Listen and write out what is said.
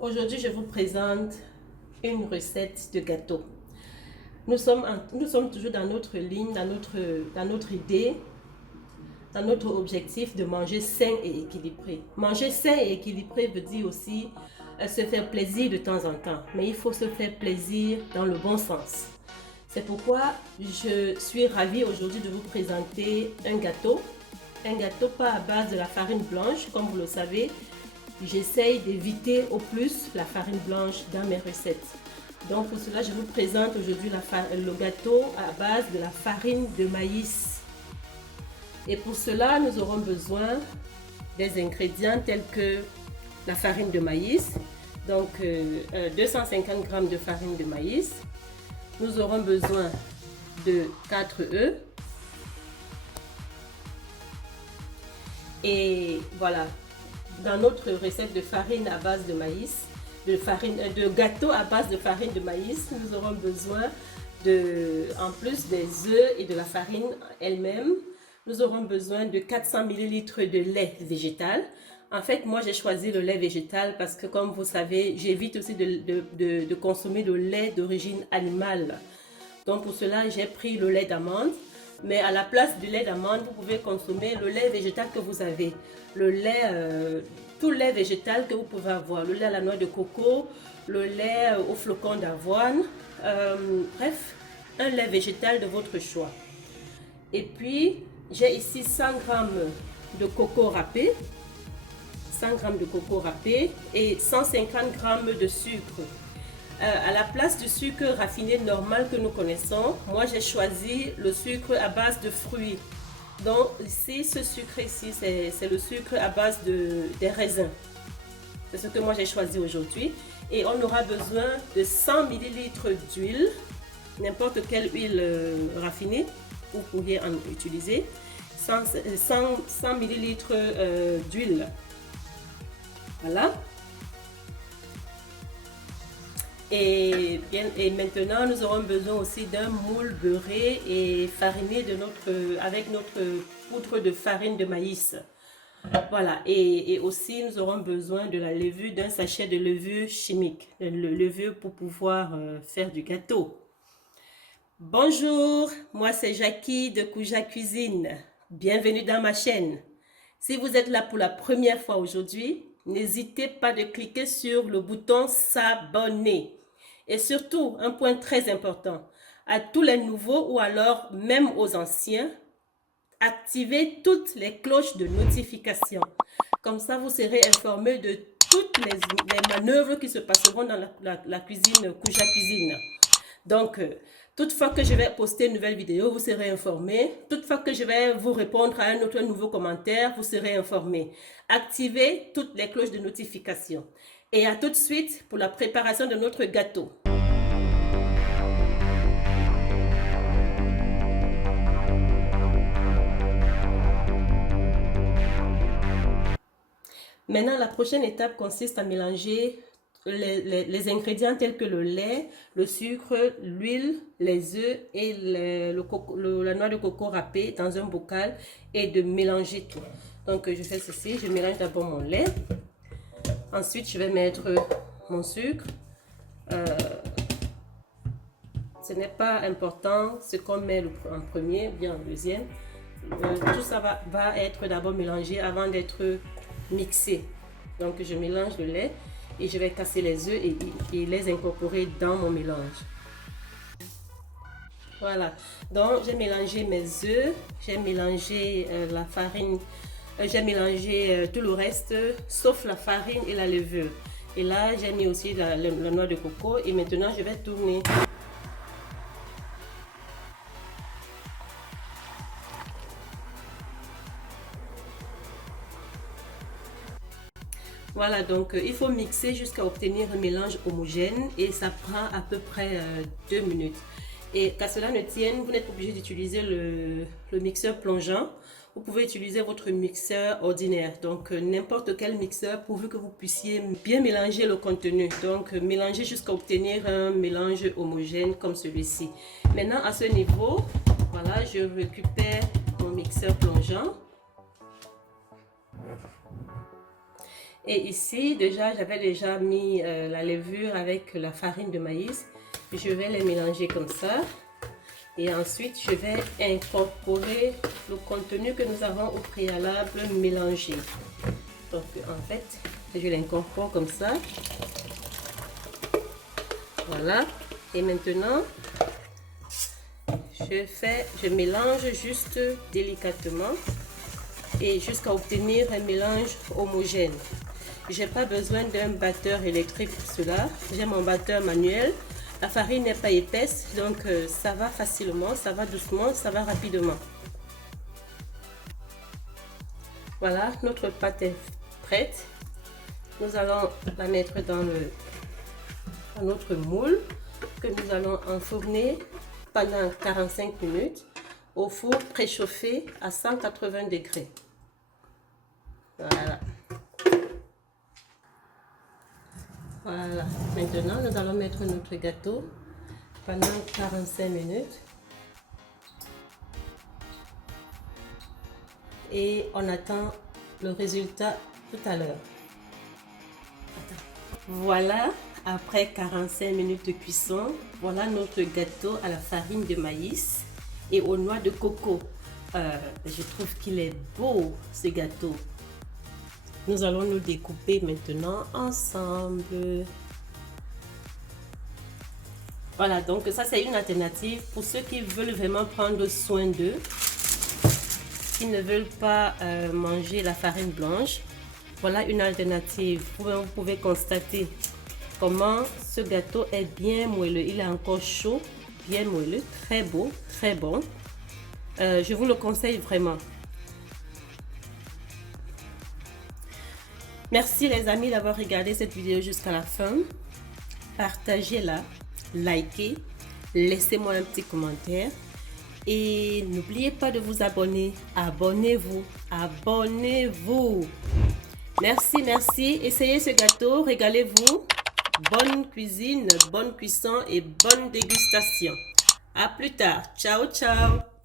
Aujourd'hui, je vous présente une recette de gâteau. Nous sommes toujours dans notre ligne, dans notre idée, dans notre objectif de manger sain et équilibré. Manger sain et équilibré veut dire aussi se faire plaisir de temps en temps, mais il faut se faire plaisir dans le bon sens. C'est pourquoi je suis ravie aujourd'hui de vous présenter un gâteau pas à base de la farine blanche, comme vous le savez. J'essaye d'éviter au plus la farine blanche dans mes recettes. Donc pour cela, je vous présente aujourd'hui le gâteau à base de la farine de maïs. Et pour cela, nous aurons besoin des ingrédients tels que la farine de maïs, donc 250 g de farine de maïs. Nous aurons besoin de 4 œufs. Et voilà, dans notre recette de farine à base de maïs, de gâteau à base de farine de maïs, nous aurons besoin en plus des œufs et de la farine elle-même, nous aurons besoin de 400 ml de lait végétal. En fait, moi j'ai choisi le lait végétal parce que comme vous savez, j'évite aussi de consommer le lait d'origine animale. Donc pour cela, j'ai pris le lait d'amande. Mais à la place du lait d'amande, vous pouvez consommer le lait végétal que vous avez. Tout lait végétal que vous pouvez avoir. Le lait à la noix de coco, le lait au flocon d'avoine. Bref, un lait végétal de votre choix. Et puis, j'ai ici 100 g de coco râpé. 100 g de coco râpé et 150 g de sucre. À la place du sucre raffiné normal que nous connaissons, moi j'ai choisi le sucre à base de fruits. Donc ici, ce sucre ici, c'est le sucre à base des raisins. C'est ce que moi j'ai choisi aujourd'hui. Et on aura besoin de 100 ml d'huile, n'importe quelle huile raffinée, vous pourriez en utiliser. 100 ml d'huile. Voilà. Et maintenant, nous aurons besoin aussi d'un moule beurré et fariné avec notre poudre de farine de maïs. Voilà, et aussi nous aurons besoin de la levure, d'un sachet de levure chimique, le levure pour pouvoir faire du gâteau. Bonjour, moi c'est Jackie de Kouja Cuisine. Bienvenue dans ma chaîne. Si vous êtes là pour la première fois aujourd'hui, n'hésitez pas de cliquer sur le bouton s'abonner. Et surtout, un point très important, à tous les nouveaux ou alors même aux anciens, activez toutes les cloches de notification. Comme ça, vous serez informés de toutes les manœuvres qui se passeront dans la cuisine Kouja Cuisine. Donc, toutefois que je vais poster une nouvelle vidéo, vous serez informés. Toutefois que je vais vous répondre à un autre nouveau commentaire, vous serez informés. Activez toutes les cloches de notification. Et à tout de suite pour la préparation de notre gâteau. Maintenant, la prochaine étape consiste à mélanger les ingrédients tels que le lait, le sucre, l'huile, les œufs et la noix de coco râpée dans un bocal et de mélanger tout. Donc, je fais ceci, je mélange d'abord mon lait. Ensuite, je vais mettre mon sucre. Ce n'est pas important ce qu'on met en premier, bien en deuxième. Tout ça va être d'abord mélangé avant d'être mixé. Donc, je mélange le lait et je vais casser les œufs et les incorporer dans mon mélange. Voilà, donc j'ai mélangé mes œufs, j'ai mélangé la farine, j'ai mélangé tout le reste sauf la farine et la levure. Et là, j'ai mis aussi la noix de coco et maintenant je vais tourner. Voilà, donc il faut mixer jusqu'à obtenir un mélange homogène et ça prend à peu près 2 minutes. Et qu'à cela ne tienne, vous n'êtes pas obligé d'utiliser le mixeur plongeant. Vous pouvez utiliser votre mixeur ordinaire, donc n'importe quel mixeur pourvu que vous puissiez bien mélanger le contenu. Donc mélanger jusqu'à obtenir un mélange homogène comme celui-ci. Maintenant à ce niveau, voilà, je récupère mon mixeur plongeant. Et ici, j'avais déjà mis la levure avec la farine de maïs. Je vais les mélanger comme ça. Et ensuite, je vais incorporer le contenu que nous avons au préalable mélangé. Donc, en fait, je l'incorpore comme ça. Voilà. Et maintenant, je mélange juste délicatement et jusqu'à obtenir un mélange homogène. Je n'ai pas besoin d'un batteur électrique pour cela. J'ai mon batteur manuel. La farine n'est pas épaisse, donc ça va facilement, ça va doucement, ça va rapidement. Voilà, notre pâte est prête. Nous allons la mettre dans notre moule que nous allons enfourner pendant 45 minutes au four préchauffé à 180 degrés. Voilà. Voilà, maintenant nous allons mettre notre gâteau pendant 45 minutes et on attend le résultat tout à l'heure. Voilà, après 45 minutes de cuisson, voilà notre gâteau à la farine de maïs et aux noix de coco. Je trouve qu'il est beau ce gâteau. Nous allons nous découper maintenant ensemble. Voilà, donc ça c'est une alternative pour ceux qui veulent vraiment prendre soin d'eux, qui ne veulent pas manger la farine blanche. Voilà une alternative. Vous pouvez constater comment ce gâteau est bien moelleux. Il est encore chaud, bien moelleux, très beau, très bon. Je vous le conseille vraiment. Merci les amis d'avoir regardé cette vidéo jusqu'à la fin. Partagez-la, likez, laissez-moi un petit commentaire. Et n'oubliez pas de vous abonner. Abonnez-vous, abonnez-vous. Merci, merci. Essayez ce gâteau, régalez-vous. Bonne cuisine, bonne cuisson et bonne dégustation. À plus tard. Ciao, ciao.